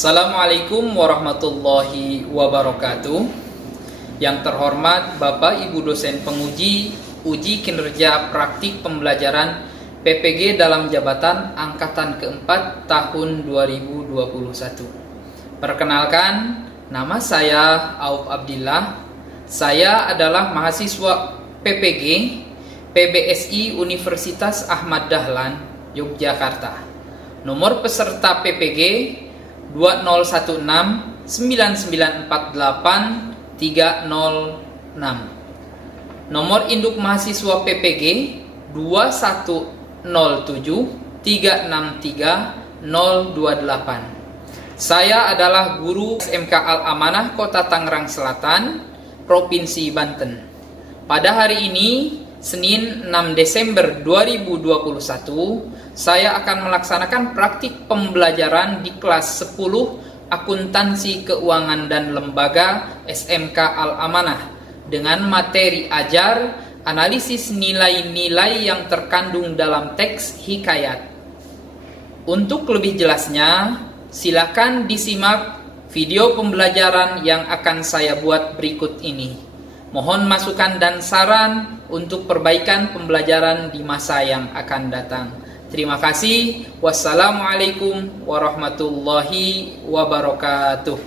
Assalamualaikum warahmatullahi wabarakatuh. Yang terhormat Bapak Ibu dosen penguji uji kinerja praktik pembelajaran PPG dalam jabatan angkatan keempat tahun 2021. Perkenalkan, nama saya Auf Abdillah. Saya adalah mahasiswa PPG PBSI Universitas Ahmad Dahlan, Yogyakarta. Nomor peserta PPG 20619948 Nomor induk mahasiswa PPG 21073630028. Saya adalah guru SMK Al-Amanah Kota Tangerang Selatan, Provinsi Banten. Pada hari ini, Senin 6 Desember 2021, saya akan melaksanakan praktik pembelajaran di kelas 10 Akuntansi Keuangan dan Lembaga SMK Al-Amanah dengan materi ajar analisis nilai-nilai yang terkandung dalam teks hikayat. Untuk lebih jelasnya, silakan disimak video pembelajaran yang akan saya buat berikut ini. Mohon masukan dan saran untuk perbaikan pembelajaran di masa yang akan datang. Terima kasih. Wassalamualaikum warahmatullahi wabarakatuh.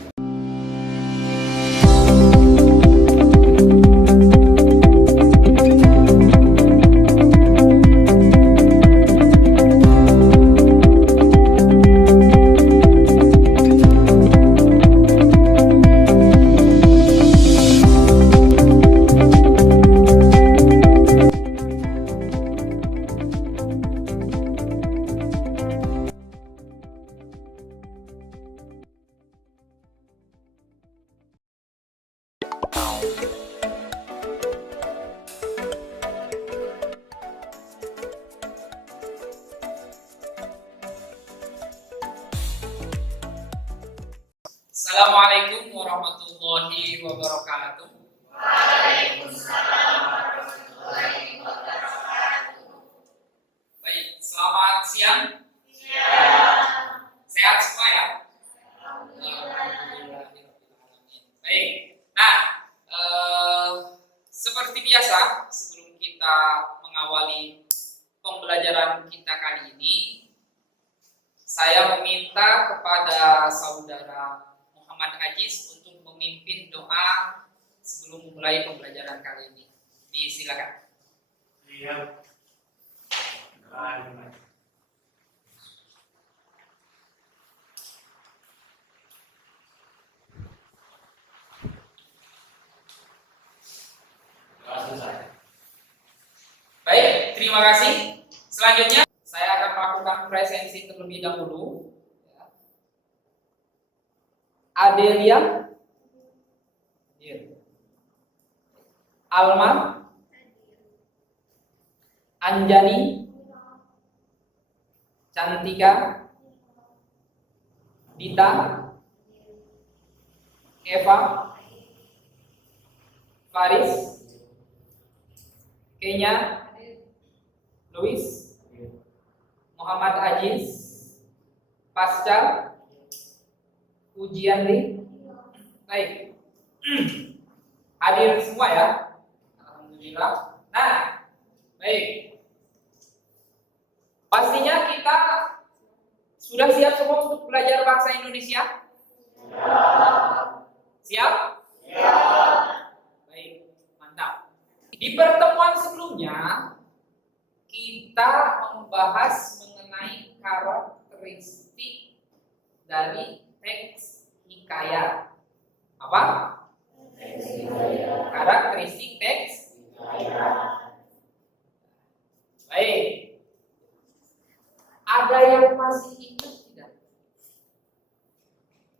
Assalamualaikum warahmatullahi wabarakatuh. Waalaikumsalam warahmatullahi wabarakatuh. Baik, selamat siang. Siang. Sehat semua ya? Alhamdulillah. Baik. Nah, seperti biasa, sebelum kita mengawali pembelajaran kita kali ini, saya meminta kepada saudara Muhammad Aziz untuk memimpin doa sebelum memulai pembelajaran kali ini. Disilakan. Iya. Baik, terima kasih. Selanjutnya saya akan melakukan presensi terlebih dahulu. Adelia, Alma, Anjani, Cantika, Dita, Eva, Faris, Kenya, Luis, Muhammad Aziz, Pasca, ujian nih. Baik. Hadir semua ya. Alhamdulillah. Nah, baik. Pastinya kita sudah siap semua untuk belajar bahasa Indonesia? Siap? Siap. Baik, mantap. Di pertemuan sebelumnya kita membahas mengenai karakteristik dari teks hikayat. Apa? Karakteristik teks hikayat. Baik. Ada yang masih ingat tidak?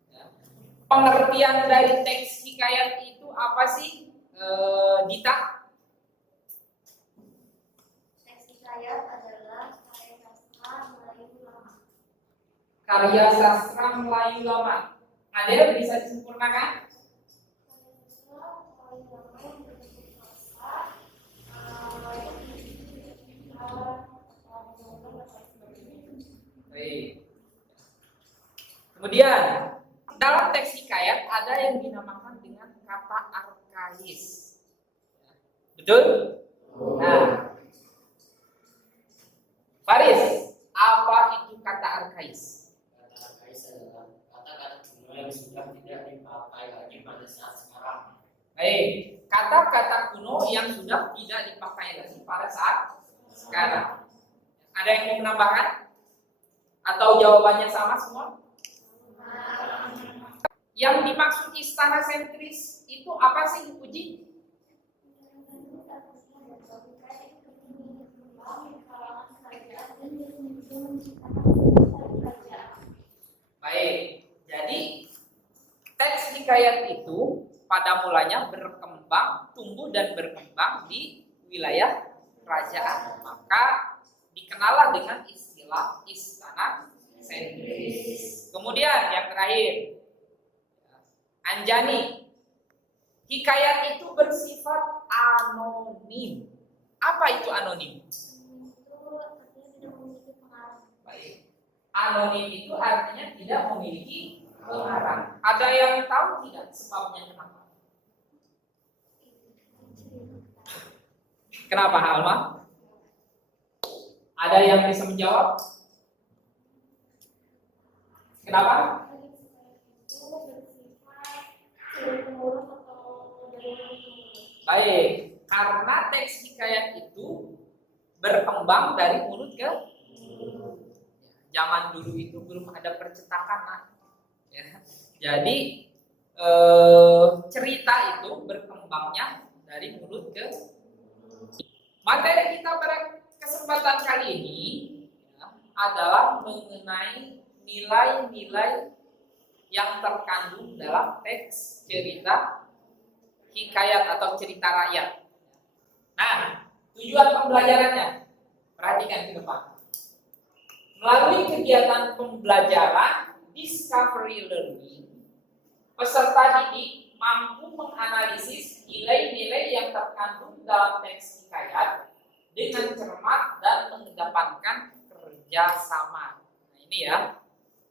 Ya. Pengertian dari teks hikayat itu apa sih, Dita? Teks hikayat adalah karya sastra Melayu lama. Karya sastra Melayu lama. Ada yang bisa disempurnakan? Baik. Kemudian Dalam teks hikayat ada yang dinamakan dengan kata arkais. Betul? Nah, Faris, apa itu kata arkais? Kata arkais adalah kata-kata kuno yang sudah tidak dipakai lagi pada saat sekarang. Baik, kata-kata kuno yang sudah tidak dipakai lagi pada saat sekarang. Ada yang mau menambahkan? Atau jawabannya sama semua? Yang dimaksud istana sentris itu apa sih, Uji? Baik, jadi teks hikayat itu pada mulanya berkembang, tumbuh dan berkembang di wilayah kerajaan. Maka dikenallah dengan istilah istana sentris. Kemudian yang terakhir, Anjani, hikayat itu bersifat anonim. Apa itu anonim? Baik. Anonim itu artinya tidak memiliki pengarang. Ada yang tahu tidak sebabnya kenapa? Kenapa, Alma? Ada yang bisa menjawab? Kenapa? Baik, karena teks hikayat itu berkembang dari mulut ke zaman dulu itu belum ada percetakan, ya. Jadi cerita itu berkembangnya dari mulut ke. Materi kita pada kesempatan kali ini ya, adalah mengenai nilai-nilai yang terkandung dalam teks cerita hikayat atau cerita rakyat. Nah, tujuan pembelajarannya, perhatikan ke depan. Melalui kegiatan pembelajaran discovery learning, peserta didik mampu menganalisis nilai-nilai yang terkandung dalam teks hikayat dengan cermat dan mengedepankan kerjasama. Nah, ini ya,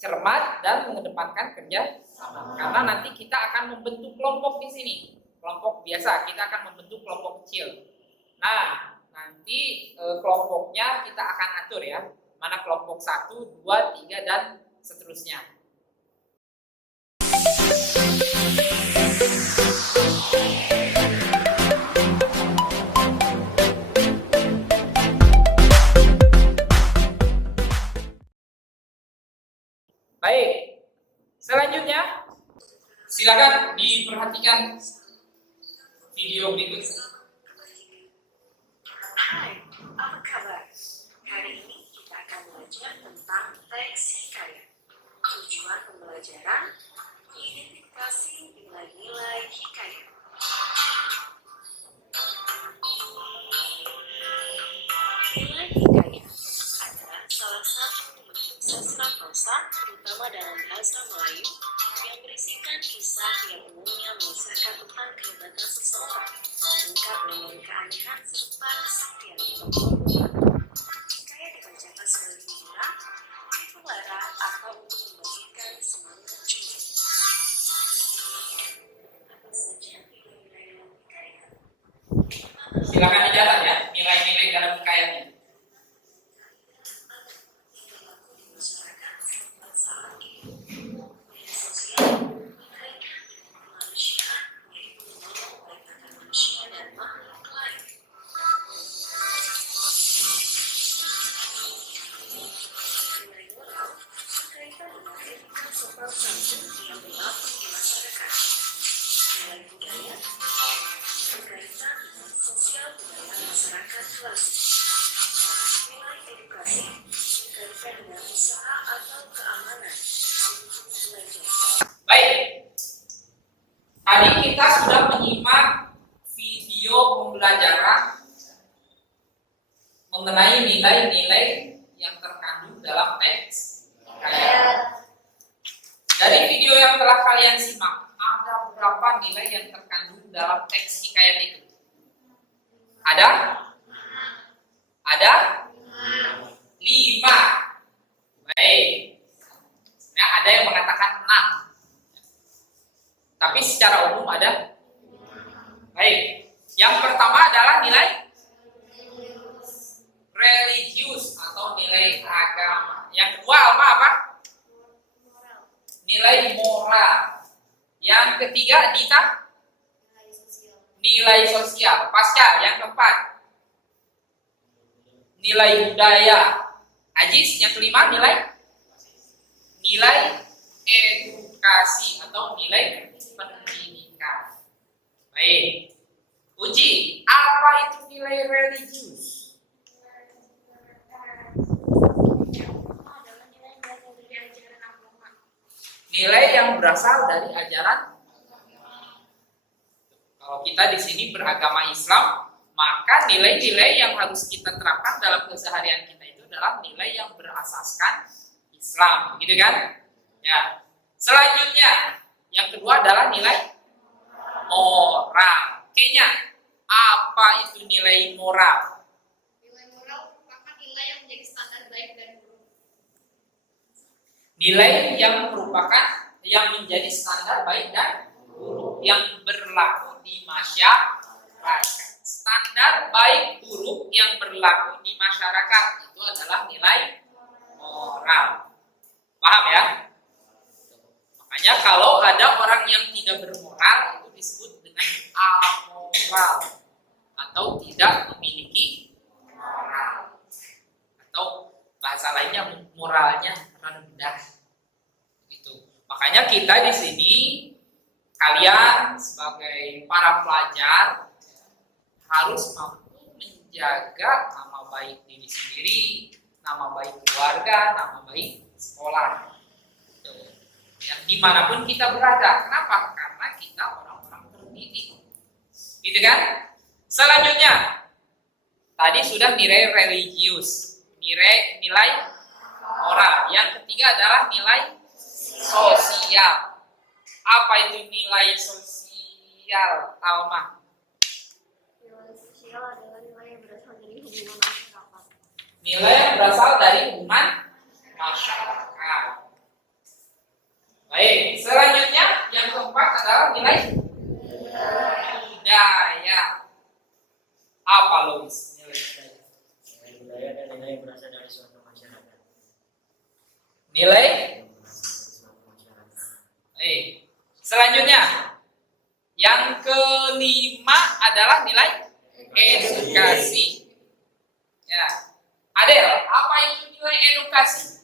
cermat dan mengedepankan kerjasama. Karena nanti kita akan membentuk kelompok di sini, kelompok biasa. Kita akan membentuk kelompok kecil. Nah, nanti kelompoknya kita akan atur ya. Mana kelompok 1, 2, 3, dan seterusnya. Baik, selanjutnya silakan diperhatikan video berikut. Hai, apa kabar? Hari ini kita akan belajar tentang teks hikayat. Tujuan pembelajaran, identifikasi nilai-nilai hikayat. Nilai hikayat adalah salah satu bentuk sastra prosa, terutama dalam bahasa Melayu, yang berisikan kisah yang umumnya mengisahkan tentang kehebatan seseorang, lengkap dengan keanehan serta kesaktian tokoh. Hikayat dibacakan sebagai hiburan, hiburan atau untuk membagikan semangat jiwa. Apa saja nilai-nilai dalam hikayat? Silakan dicatat ya, nilai-nilai dalam hikayatnya. Baik, tadi kita sudah menyimak video pembelajaran mengenai nilai-nilai yang terkandung dalam teks hikayat. Dari video yang telah kalian simak, ada berapa nilai yang terkandung dalam teks hikayat itu? Ada? Ada? 5. Baik. Nah, ada yang mengatakan 6. Tapi secara umum ada. Baik. Yang pertama adalah nilai religius atau nilai agama. Yang kedua apa? Nilai moral. Yang ketiga Dita, nilai sosial. Pasca, yang keempat nilai budaya. Ajis, yang kelima nilai edukasi atau nilai pendidikan. Baik. Uji, apa itu nilai religius? Nilai yang berasal dari ajaran. Kalau kita di sini beragama Islam, maka nilai-nilai yang harus kita terapkan dalam keseharian kita itu adalah nilai yang berasaskan Islam, gitu kan? Ya. Selanjutnya, yang kedua adalah nilai moral. Kayaknya apa itu nilai moral? Nilai moral merupakan nilai yang menjadi standar baik dan buruk. Nilai yang merupakan yang menjadi standar baik dan buruk yang berlaku di masyarakat. Standar baik buruk yang berlaku di masyarakat itu adalah nilai moral. Paham ya? Makanya kalau ada orang yang tidak bermoral itu disebut dengan amoral atau tidak memiliki moral. Atau bahasa lainnya moralnya rendah. Gitu. Makanya kita di sini kalian sebagai para pelajar harus mampu menjaga nama baik diri sendiri, nama baik keluarga, nama baik sekolah. Yang dimanapun kita berada. Kenapa? Karena kita orang-orang terdidik. Gitu kan? Selanjutnya, tadi sudah nilai religius, nilai moral. Yang ketiga adalah nilai sosial. Apa itu nilai sosial, Alma? Nilai sosial adalah nilai yang berasal dari hubungan masyarakat. Nilai yang berasal dari hubungan masyarakat. Baik, selanjutnya yang keempat adalah nilai budaya. Apa Louis? Nilai budaya. Nilai budaya dan nilai yang berasal dari suatu masyarakat. Nilai. Yang berasal dari suatu masyarakat. Baik. Selanjutnya, yang kelima adalah nilai edukasi. Ya, Adel, apa itu nilai edukasi?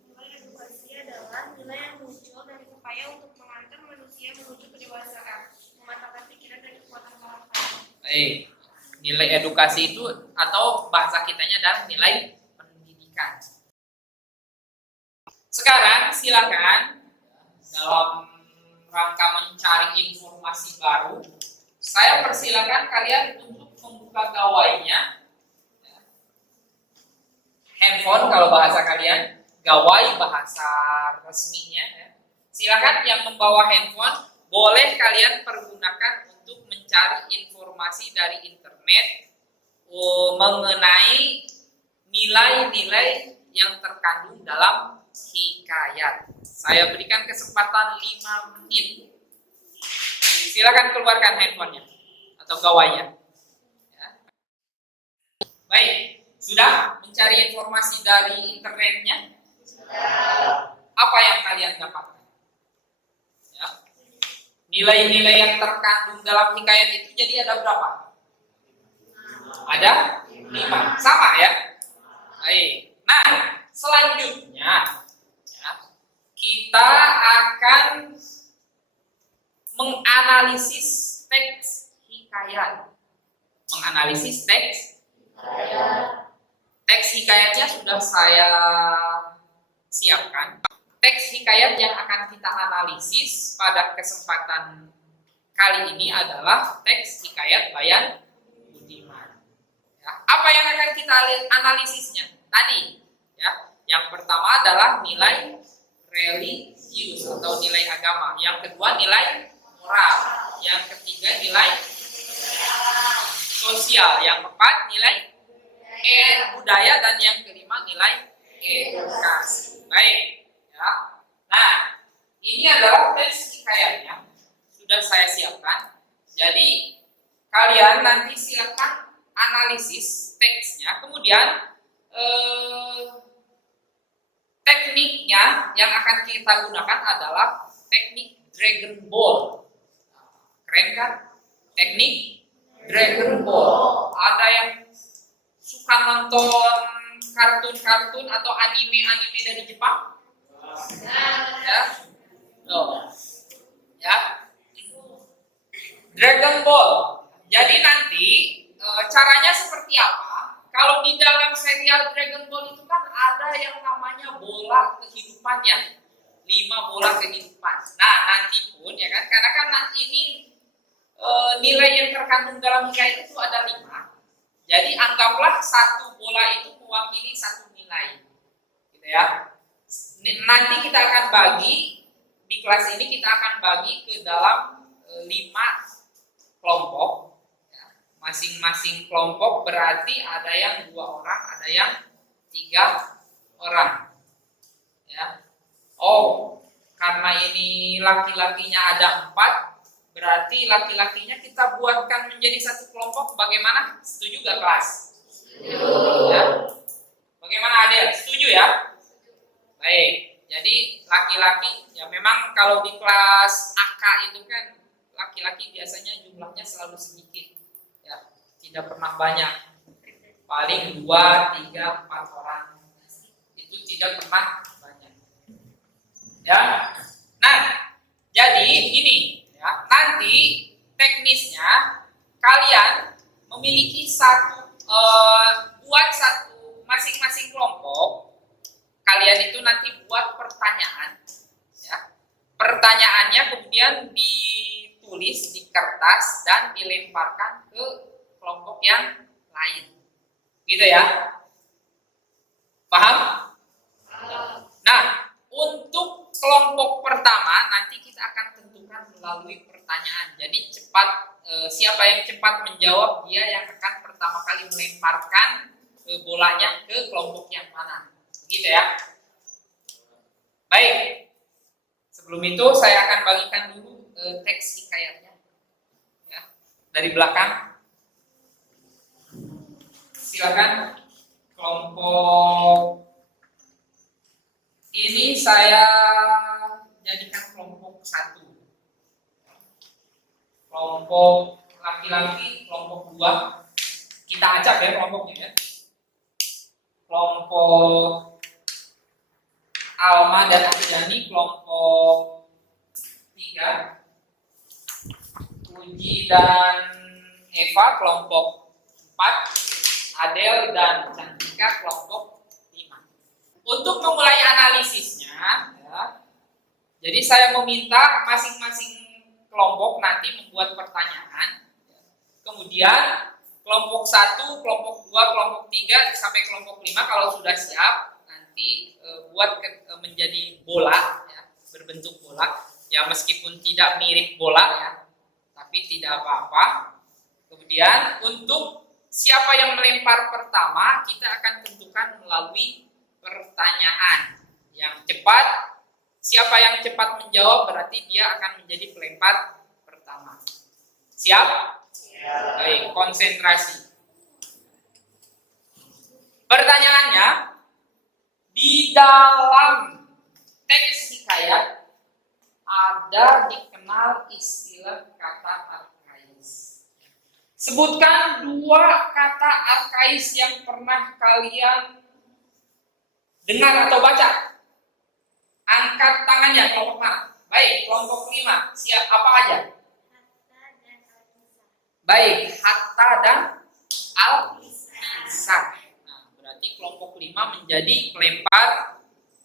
Nilai edukasi adalah nilai yang muncul dari upaya untuk mengantar manusia menuju kedewasaan, mematangkan pikiran dan kekuatan moral. Baik. Nilai edukasi itu atau bahasa kitanya adalah nilai pendidikan. Sekarang silakan dalam rangka mencari informasi baru, saya persilakan kalian untuk membuka gawainya. Handphone kalau bahasa kalian, gawai bahasa resminya. Silakan yang membawa handphone, boleh kalian pergunakan untuk mencari informasi dari internet mengenai nilai-nilai yang terkandung dalam hikayat. Saya berikan kesempatan 5 menit. Silakan keluarkan handphonenya atau gawainya. Ya. Baik, sudah mencari informasi dari internetnya? Apa yang kalian dapatkan? Ya. Nilai-nilai yang terkandung dalam hikayat itu jadi ada berapa? Ada 5. Sama ya? Baik. Nah, selanjutnya ya, kita akan menganalisis teks hikayat. Menganalisis teks hikayat. Teks hikayatnya sudah saya siapkan. Teks hikayat yang akan kita analisis pada kesempatan kali ini adalah teks hikayat Bayan Budiman. Ya, apa yang akan kita analisisnya? Tadi, ya, yang pertama adalah nilai religius atau nilai agama. Yang kedua nilai moral. Yang ketiga nilai sosial. Yang keempat nilai budaya dan yang kelima nilai edukasi. Baik, ya. Nah, ini adalah teks hikayatnya. sudah saya siapkan. Jadi kalian nanti silakan analisis teksnya, kemudian tekniknya yang akan kita gunakan adalah teknik Dragon Ball. Keren kan? Teknik Dragon Ball. Ada yang suka nonton kartun-kartun atau anime-anime dari Jepang? Ya. Oh. Ya. Dragon Ball. Jadi nanti caranya seperti apa? Kalau di dalam serial Dragon Ball itu kan ada yang namanya bola kehidupannya, 5 bola kehidupan. Nah nanti pun ya kan, karena kan ini nilai yang terkandung dalam nilai itu ada 5. Jadi anggaplah satu bola itu mewakili satu nilai, gitu ya. Nanti kita akan bagi di kelas ini kita akan bagi ke dalam 5 kelompok. Masing-masing kelompok berarti ada yang 2 orang, ada yang 3 orang. Ya. Oh, karena ini laki-lakinya ada 4, berarti laki-lakinya kita buatkan menjadi satu kelompok. Bagaimana? Setuju gak kelas? Setuju. Ya. Bagaimana Adel? Setuju ya? Baik. Jadi laki-laki ya memang kalau di kelas AK itu kan laki-laki biasanya jumlahnya selalu sedikit. Ya, tidak pernah banyak, paling 2, 3, 4 orang, itu tidak pernah banyak. Ya, nah, jadi begini, ya, nanti teknisnya kalian memiliki buat satu masing-masing kelompok, kalian itu nanti buat pertanyaan, ya, pertanyaannya kemudian ditulis di kertas dan dilemparkan ke kelompok yang lain, gitu ya. Paham? Nah, untuk kelompok pertama nanti kita akan tentukan melalui pertanyaan. Jadi cepat, siapa yang cepat menjawab dia yang akan pertama kali melemparkan bolanya ke kelompok yang mana, gitu ya. Baik. Sebelum itu saya akan bagikan dulu teks hikayatnya, ya, dari belakang. Silakan kelompok ini saya jadikan kelompok 1. Kelompok laki-laki kelompok 2. Kita acak ya kelompoknya ya. Kelompok Alma dan Arjani kelompok 3. Puji dan Eva kelompok 4, Adel dan Cantika kelompok 5. Untuk memulai analisisnya, ya, jadi saya meminta masing-masing kelompok nanti membuat pertanyaan. Kemudian kelompok 1, kelompok 2, kelompok 3 sampai kelompok 5 kalau sudah siap nanti buat menjadi bola, ya, berbentuk bola. Ya meskipun tidak mirip bola ya, tapi tidak apa-apa. Kemudian untuk siapa yang melempar pertama kita akan tentukan melalui pertanyaan yang cepat. Siapa yang cepat menjawab berarti dia akan menjadi pelempar pertama. Siap? Siap. Baik, konsentrasi. Pertanyaannya, di dalam teks hikayat ada dikenal istilah kata arkais. Sebutkan 2 kata arkais yang pernah kalian dengar atau baca. Angkat tangannya kelompok mana? Baik, kelompok 5. Siap apa aja? Baik, Hatta dan Al-Insar. Nah, berarti kelompok 5 menjadi pelempar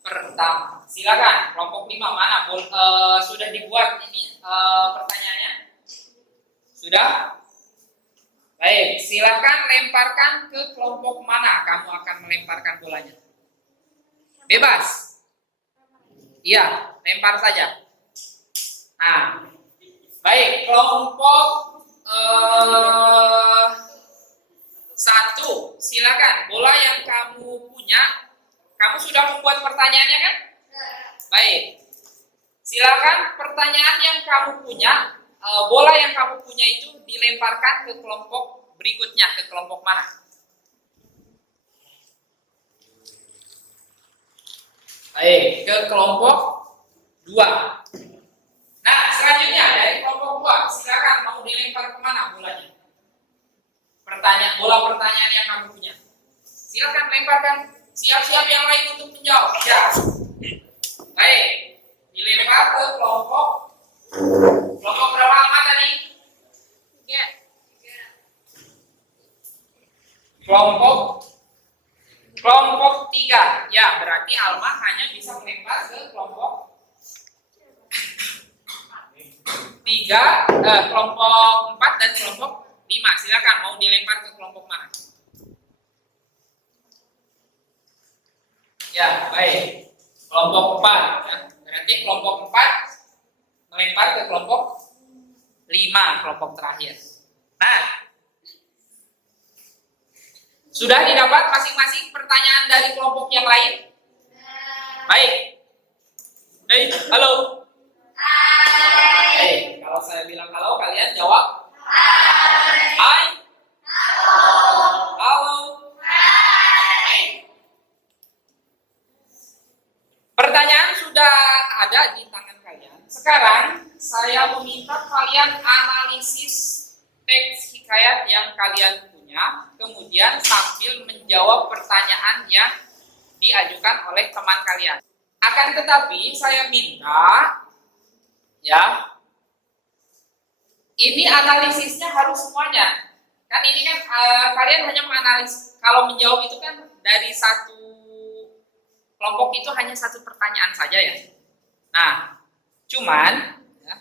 pertama. Silakan, kelompok 5 mana? Sudah dibuat ini pertanyaannya? Sudah? Baik, silakan lemparkan ke kelompok mana kamu akan melemparkan bolanya. Bebas. Iya, lempar saja. Nah, baik, kelompok 1, silakan. Bola yang kamu punya, kamu sudah membuat pertanyaannya kan? Baik. Silakan pertanyaan yang kamu punya bola yang kamu punya itu dilemparkan ke kelompok berikutnya, ke kelompok mana? Baik, ke kelompok 2. Nah, selanjutnya dari kelompok 2, silakan mau dilempar kemana bolanya? Bola pertanyaan yang kamu punya. Silakan lemparkan. Siap-siap yang lain untuk menjawab. Ya. Baik, dilempar ke kelompok berapa alamat tadi? 3. Kelompok 3. Ya, berarti Alma hanya bisa melempar ke kelompok 3, kelompok 4 dan kelompok 5. Silakan mau dilempar ke kelompok mana? Ya, baik. Kelompok 4. Ya. Berarti kelompok 4 melempar ke kelompok 5, kelompok terakhir. Nah, sudah didapat masing-masing pertanyaan dari kelompok yang lain? Baik. Hey, halo. Hai. Kalau saya bilang halo, kalian jawab? Hai. Halo. Hai. Pertanyaan sudah ada di tangan kalian. Sekarang saya meminta kalian analisis teks hikayat yang kalian punya, kemudian sambil menjawab pertanyaan yang diajukan oleh teman kalian. Akan tetapi saya minta ya, ini analisisnya harus semuanya. Kan ini kan kalian hanya menganalisis, kalau menjawab itu kan dari satu kelompok itu hanya satu pertanyaan saja ya. Nah, cuman ya,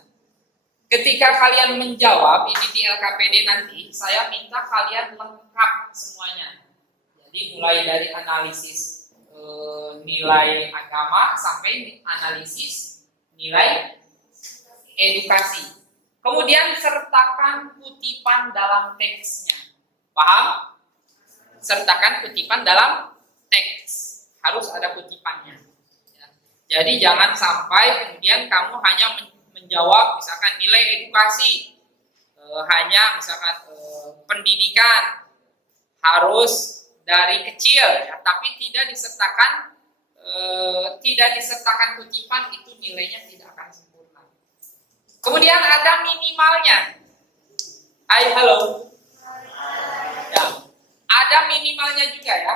ketika kalian menjawab ini di LKPD nanti, saya minta kalian lengkap semuanya. Jadi mulai dari analisis nilai agama sampai analisis nilai edukasi. Kemudian sertakan kutipan dalam teksnya. Paham? Sertakan kutipan dalam teks. Harus ada kutipannya. Ya. Jadi jangan sampai kemudian kamu hanya menjawab misalkan nilai edukasi, hanya misalkan pendidikan harus dari kecil, ya, tapi tidak disertakan kutipan, itu nilainya tidak akan sempurna. Kemudian ada minimalnya. Hai, halo. Ya, ada minimalnya juga ya.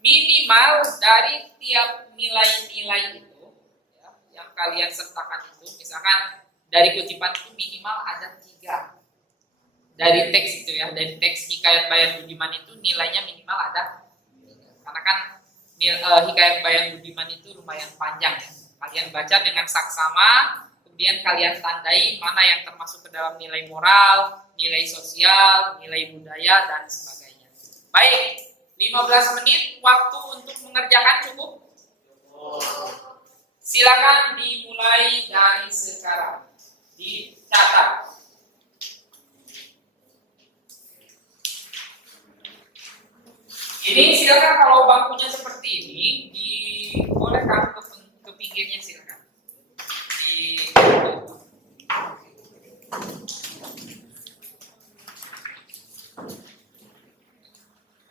Minimal dari tiap nilai-nilai itu ya, yang kalian sertakan itu, misalkan dari kutipan itu minimal ada 3. Dari teks itu ya, dari teks hikayat Bayan Budiman itu nilainya minimal ada 3. Karena kan hikayat Bayan Budiman itu lumayan panjang ya. Kalian baca dengan saksama, kemudian kalian tandai mana yang termasuk ke dalam nilai moral, nilai sosial, nilai budaya, dan sebagainya. Baik, 15 menit waktu untuk mengerjakan cukup? Silakan dimulai dari sekarang. Dicatat. Ini silakan kalau bangkunya seperti ini, dibolehkan ke pinggirnya silakan.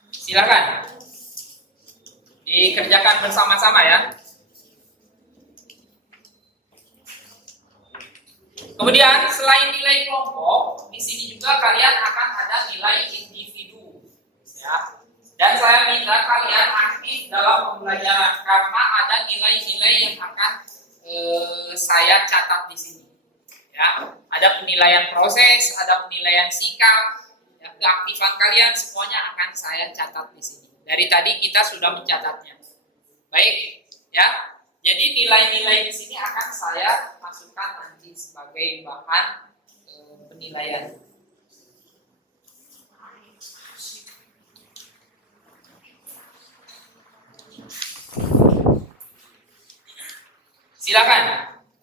Silakan. Dikerjakan bersama-sama ya. Kemudian selain nilai kelompok, di sini juga kalian akan ada nilai individu, ya. Dan saya minta kalian aktif dalam pembelajaran karena ada nilai-nilai yang akan saya catat di sini. Ya, ada penilaian proses, ada penilaian sikap, ya, keaktifan kalian semuanya akan saya catat di sini. Dari tadi kita sudah mencatatnya. Baik, ya. Jadi nilai-nilai di sini akan saya masukkan nanti sebagai bahan penilaian. Silakan,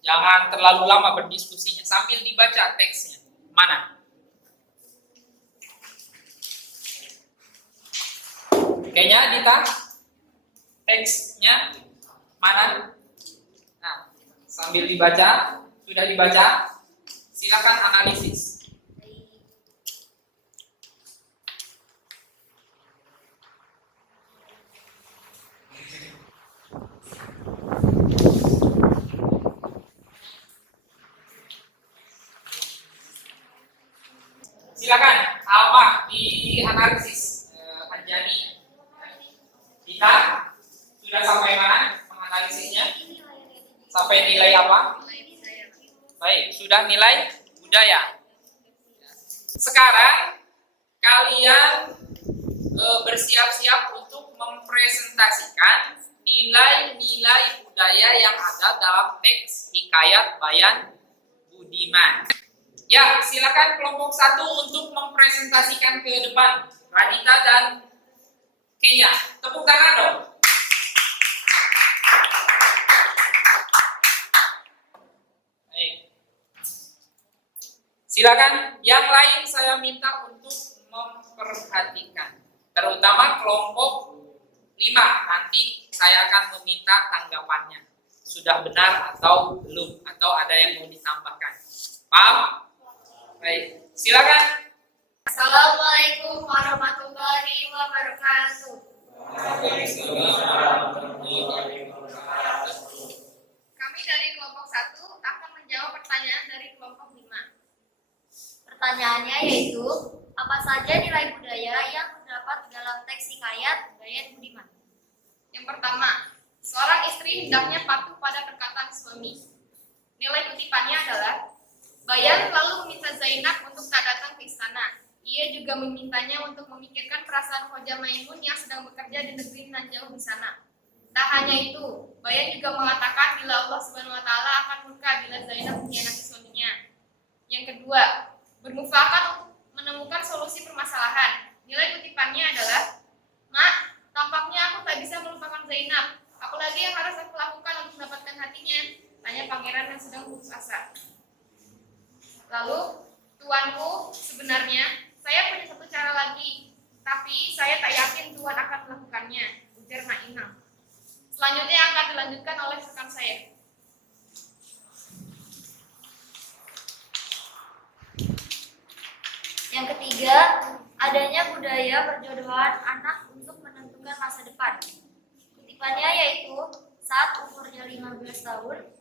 jangan terlalu lama berdiskusinya sambil dibaca teksnya. Mana? Kayaknya Dita, teksnya mana? Nah, sambil dibaca, sudah dibaca. Silakan analisis. Silakan, Alma di analisis. Anjani, Dita, sudah sampai mana menganalisisnya? Sampai nilai apa? Baik, sudah nilai budaya. Sekarang kalian bersiap-siap untuk mempresentasikan nilai-nilai budaya yang ada dalam teks hikayat Bayan Budiman. Ya, silakan kelompok 1 untuk mempresentasikan ke depan. Radita dan Kenya. Tepuk tangan dong. Baik. Silakan, yang lain saya minta untuk memperhatikan. Terutama kelompok 5. Nanti saya akan meminta tanggapannya. Sudah benar atau belum, atau ada yang mau ditambahkan. Paham? Baik, silakan. Assalamualaikum warahmatullahi wabarakatuh. Kami dari kelompok 1 akan menjawab pertanyaan dari kelompok 5. Pertanyaannya yaitu, apa saja nilai budaya yang terdapat dalam teks hikayat Bayan Budiman? Yang pertama, seorang istri hendaknya patuh pada perkataan suami. Nilai kutipannya adalah, Bayan lalu meminta Zainab untuk tak datang ke istana. Ia juga memintanya untuk memikirkan perasaan Khoja Maimun yang sedang bekerja di negeri nan jauh di sana. Tak hanya itu, Bayan juga mengatakan bila Allah Subhanahu wa taala akan murka bila Zainab mengkhianati suaminya. Yang kedua, bermufakat untuk menemukan solusi permasalahan. Nilai kutipannya adalah, Mak, tampaknya aku tak bisa melupakan Zainab. Apalagi yang harus aku lakukan untuk mendapatkan hatinya? Tanya pangeran yang sedang putus asa. Lalu, tuanku, sebenarnya saya punya satu cara lagi, tapi saya tak yakin Tuan akan melakukannya, ujar Nainam. Selanjutnya akan dilanjutkan oleh rekan saya. Yang ketiga, adanya budaya perjodohan anak untuk menentukan masa depan. Kutipannya yaitu, saat umurnya 15 tahun,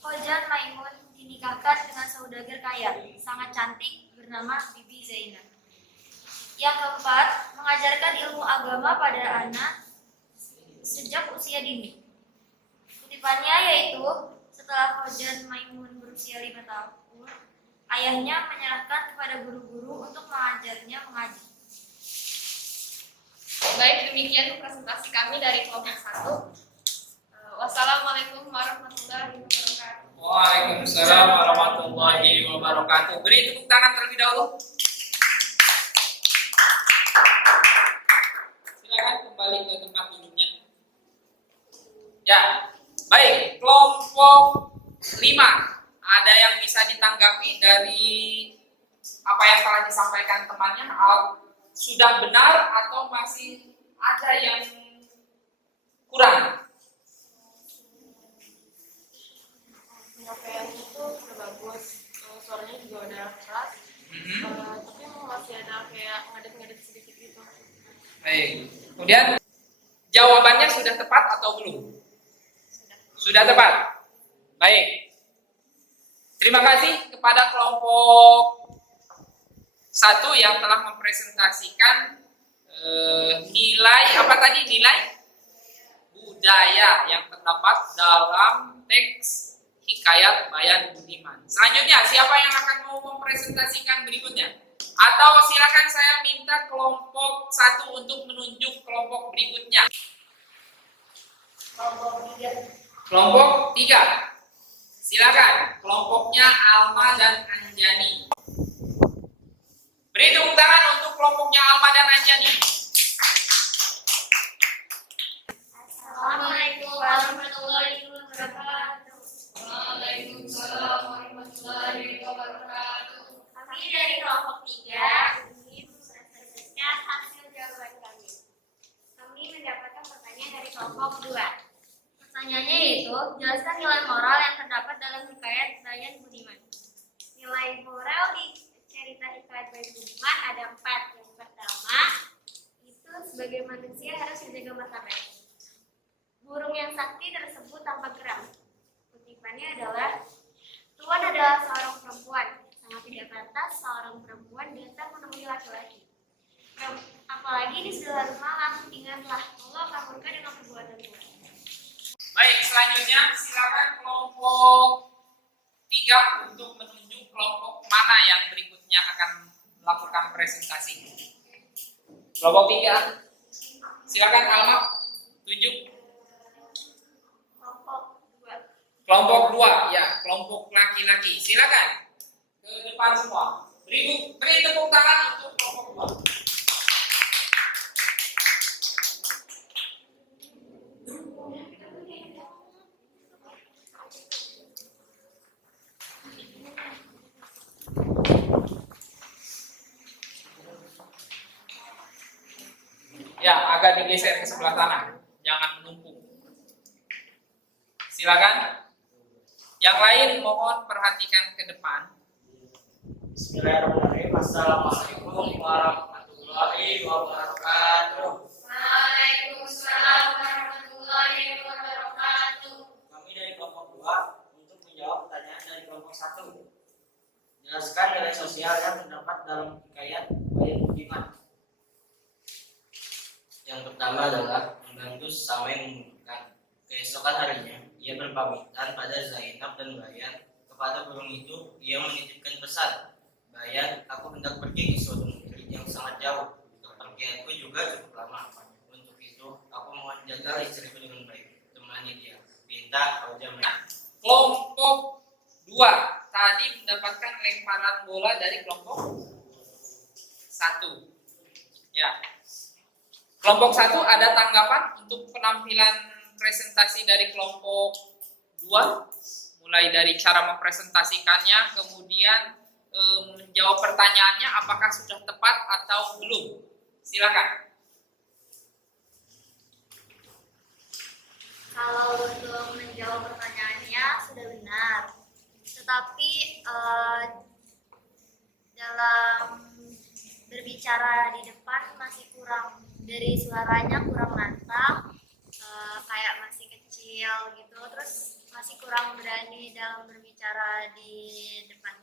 Khoja Maimun dinikahkan dengan saudagar kaya, sangat cantik, bernama Bibi Zainab. Yang keempat, mengajarkan ilmu agama pada anak sejak usia dini. Kutipannya yaitu, setelah Khoja Maimun berusia 5 tahun, ayahnya menyerahkan kepada guru-guru untuk mengajarnya mengaji. Baik, demikian presentasi kami dari kelompok 1. Wassalamualaikum warahmatullahi wabarakatuh. Waalaikumsalam warahmatullahi wabarakatuh. Beri tepuk tangan terlebih dahulu. Silakan kembali ke tempat duduknya. Ya, baik. Kelompok 5. Ada yang bisa ditanggapi dari apa yang telah disampaikan temannya? Sudah benar atau masih ada yang kurang? Penyampaiannya itu udah bagus, suaranya juga udah keras, tapi masih ada kayak ngadet-ngadet sedikit gitu. Baik. Kemudian jawabannya sudah tepat atau belum? Sudah tepat. Baik. Terima kasih kepada kelompok 1 yang telah mempresentasikan nilai apa tadi? Nilai budaya yang terdapat dalam teks hikayat Bayan Budiman. Selanjutnya, siapa yang akan mau mempresentasikan berikutnya? Atau silakan saya minta kelompok 1 untuk menunjuk kelompok berikutnya. Kelompok 3. Silakan, kelompoknya Alma dan Anjani. Beri tepuk tangan untuk kelompoknya Alma dan Anjani. Assalamualaikum warahmatullahi wabarakatuh. Waalaikumsalam warahmatullahi wabarakatuh. Kami dari kelompok 3 ingin mempresentasikan hasil jawaban kami. Kami mendapatkan pertanyaan dari kelompok 2. Pertanyaannya yaitu, jelaskan nilai moral yang terdapat dalam hikayat Bayan Budiman. nilai moral di cerita hikayat Bayi Budiman ada 4. Yang pertama, itu sebagai manusia harus menjaga martabat. Burung yang sakti tersebut tanpa geram. Kutipannya adalah, Tuhan adalah seorang perempuan. Sangat tidak pantas seorang perempuan datang menemui laki-laki. Apalagi di setelah malam, ingatlah Allah akan murka dengan perbuatan Tuhan. Baik, selanjutnya silakan kelompok 3 untuk menunjuk kelompok mana yang berikutnya akan melakukan presentasi. Kelompok 3, silakan Alma tunjuk. Kelompok 2, ya, kelompok laki-laki. Silakan ke depan semua. Beri tepuk tangan untuk kelompok 2. Ya, agak digeser ke sebelah kanan, jangan menumpuk. Silakan. Yang lain mohon perhatikan ke depan. Bismillahirrahmanirrahim. Assalamualaikum warahmatullahi wabarakatuh. Waalaikumsalam warahmatullahi wabarakatuh. Kami dari kelompok 2 untuk menjawab pertanyaan dari kelompok 1. Jelaskan nilai sosial yang terdapat dalam hikayat Bayi Budiman. Yang pertama adalah membantu sesama yang membutuhkan. Keesokan harinya, ia berpamitan pada Zainab dan Bayan. Kepada burung itu, ia menitipkan pesan. Bayan, aku hendak pergi ke suatu negeri yang sangat jauh. Kepergianku juga cukup lama. Untuk itu, aku mohon jaga istriku dengan baik. Temani dia. Minta kau jamin. Kelompok 2 tadi mendapatkan lemparan bola dari kelompok 1. Ya. Kelompok 1 ada tanggapan untuk penampilan presentasi dari kelompok 2, mulai dari cara mempresentasikannya, kemudian menjawab pertanyaannya apakah sudah tepat atau belum. Silakan. Kalau untuk menjawab pertanyaannya sudah benar, tetapi dalam berbicara di depan masih kurang, dari suaranya kurang lantang, kayak masih kecil gitu, terus masih kurang berani dalam berbicara di depan.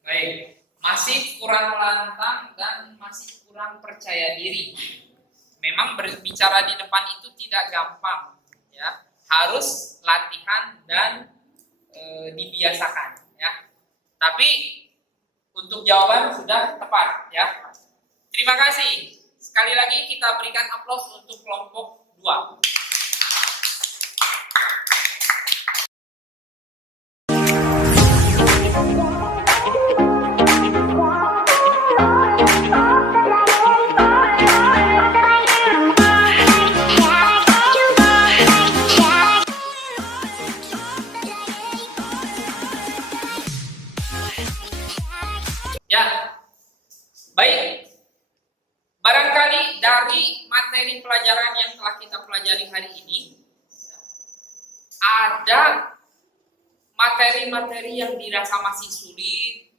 Baik, masih kurang lantang dan masih kurang percaya diri. Memang berbicara di depan itu tidak gampang, ya. Harus latihan dan dibiasakan, ya. Tapi untuk jawaban sudah tepat, ya. Terima kasih. Sekali lagi kita berikan aplaus untuk kelompok 2. Ya, baik. Barangkali dari materi pelajaran yang telah kita pelajari hari ini, ada materi-materi yang dirasa masih sulit,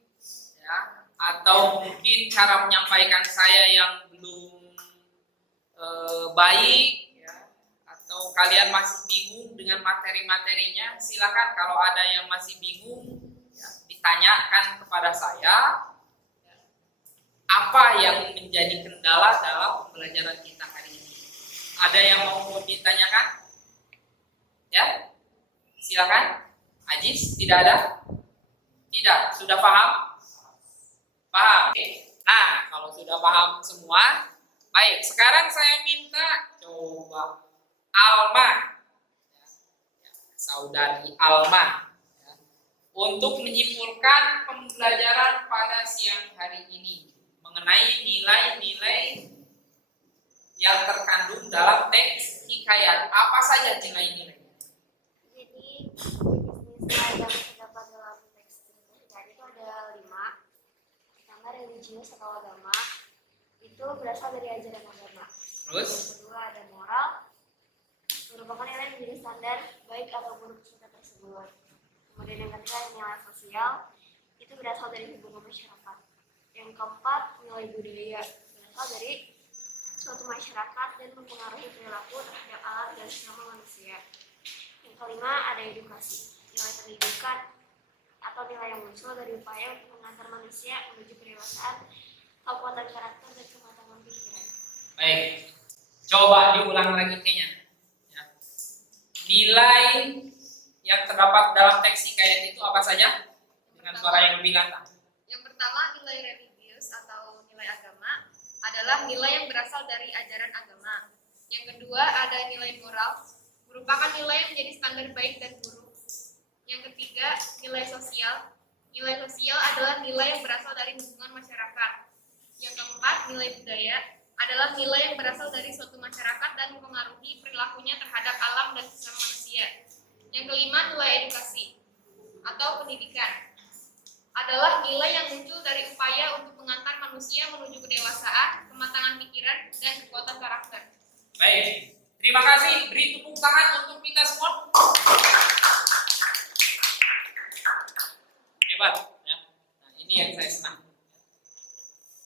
ya, atau mungkin cara menyampaikan saya yang belum baik, ya, atau kalian masih bingung dengan materi-materinya. Silakan kalau ada yang masih bingung, ya, ditanyakan kepada saya. Apa yang menjadi kendala dalam pembelajaran kita hari ini? Ada yang mau ditanyakan? Ya, silakan. Ajis, tidak ada? Tidak, sudah paham? Paham. Oke. Nah, kalau sudah paham semua, baik. Sekarang saya minta coba Alma, ya, saudari Alma, ya, untuk menyimpulkan pembelajaran pada siang hari ini mengenai nilai-nilai yang terkandung dalam teks hikayat. Apa saja nilai-nilainya? Jadi jenis-jenis yang terdapat dalam teks hikayat itu ada 5. Pertama, religius atau agama, itu berasal dari ajaran agama. Terus? Yang kedua ada moral, merupakan nilai menjadi standar baik atau buruk cerita tersebut. Kemudian yang ketiga nilai sosial, itu itu berasal dari hubungan masyarakat. Yang keempat, nilai budaya berasal dari suatu masyarakat dan mempengaruhi perilaku terhadap alam dan sesama manusia. Yang kelima, ada edukasi, nilai pendidikan atau nilai yang muncul dari upaya untuk mengantar manusia menuju pendewasaan, kekuatan karakter dan kematangan pikiran. Baik, coba diulang lagi kayaknya. Ya. Nilai yang terdapat dalam teks hikayat itu apa saja? Dengan suara yang lebih lantang. Yang pertama, nilai religius atau nilai agama adalah nilai yang berasal dari ajaran agama. Yang kedua, ada nilai moral, merupakan nilai yang menjadi standar baik dan buruk. Yang ketiga, nilai sosial. Nilai sosial adalah nilai yang berasal dari hubungan masyarakat. Yang keempat, nilai budaya adalah nilai yang berasal dari suatu masyarakat dan mempengaruhi perilakunya terhadap alam dan sesama manusia. Yang kelima, nilai edukasi atau pendidikan adalah nilai yang muncul dari upaya untuk mengantar manusia menuju kedewasaan, kematangan pikiran, dan kekuatan karakter. Baik, terima kasih. Beri tepuk tangan untuk kita semua. Hebat, ya. Nah, ini yang saya senang.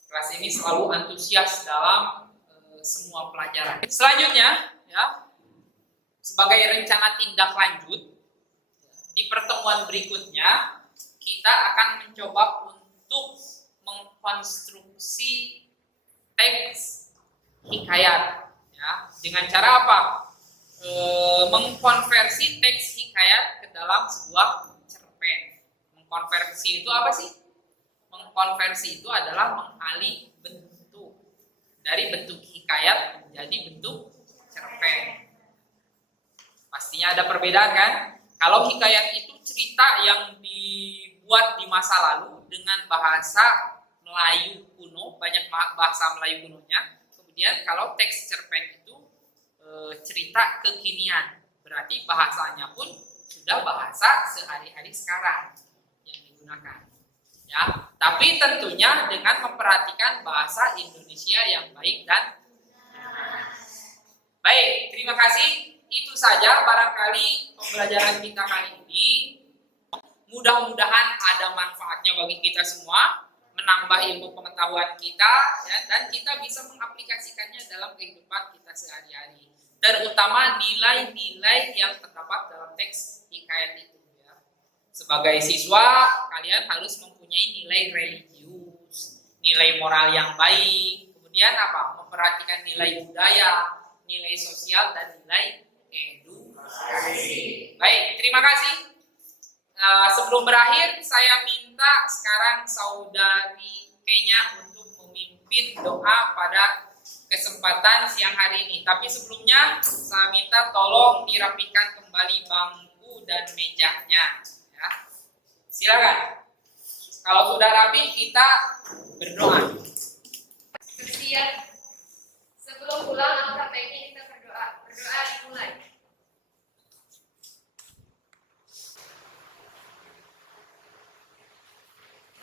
Kelas ini selalu antusias dalam semua pelajaran. Selanjutnya, ya, sebagai rencana tindak lanjut, di pertemuan berikutnya kita akan mencoba untuk mengkonstruksi teks hikayat, ya, dengan cara apa? Mengkonversi teks hikayat ke dalam sebuah cerpen. Mengkonversi itu apa sih? Mengkonversi itu adalah mengalih bentuk dari bentuk hikayat menjadi bentuk cerpen. Pastinya ada perbedaan kan? Kalau hikayat itu cerita yang dibuat di masa lalu dengan bahasa Melayu kuno, banyak bahasa Melayu kunonya. Kemudian kalau teks cerpen itu cerita kekinian, berarti bahasanya pun sudah bahasa sehari-hari sekarang yang digunakan. Ya, tapi tentunya dengan memperhatikan bahasa Indonesia yang baik dan benar. Baik, terima kasih. Itu saja barangkali pembelajaran kita kali ini. Mudah-mudahan ada manfaatnya bagi kita semua, menambah ilmu pengetahuan kita, ya, dan kita bisa mengaplikasikannya dalam kehidupan kita sehari-hari. Terutama nilai-nilai yang terdapat dalam teks hikayat itu. Ya. Sebagai siswa, kalian harus mempunyai nilai religius, nilai moral yang baik, kemudian apa? Memperhatikan nilai budaya, nilai sosial, dan nilai edukasi. Baik, terima kasih. Sebelum berakhir, saya minta sekarang saudari Kenya untuk memimpin doa pada kesempatan siang hari ini. Tapi sebelumnya, saya minta tolong dirapikan kembali bangku dan mejanya. Ya. Silakan. Kalau sudah rapi, kita berdoa. Bersiap. Sebelum pulang, alangkah baiknya kita berdoa. Berdoa dimulai.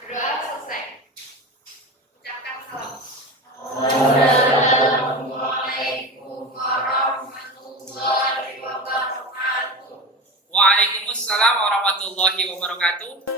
Berdoa selesai. Ucapkan salam. Assalamualaikum warahmatullahi wabarakatuh. Waalaikumsalam warahmatullahi wabarakatuh.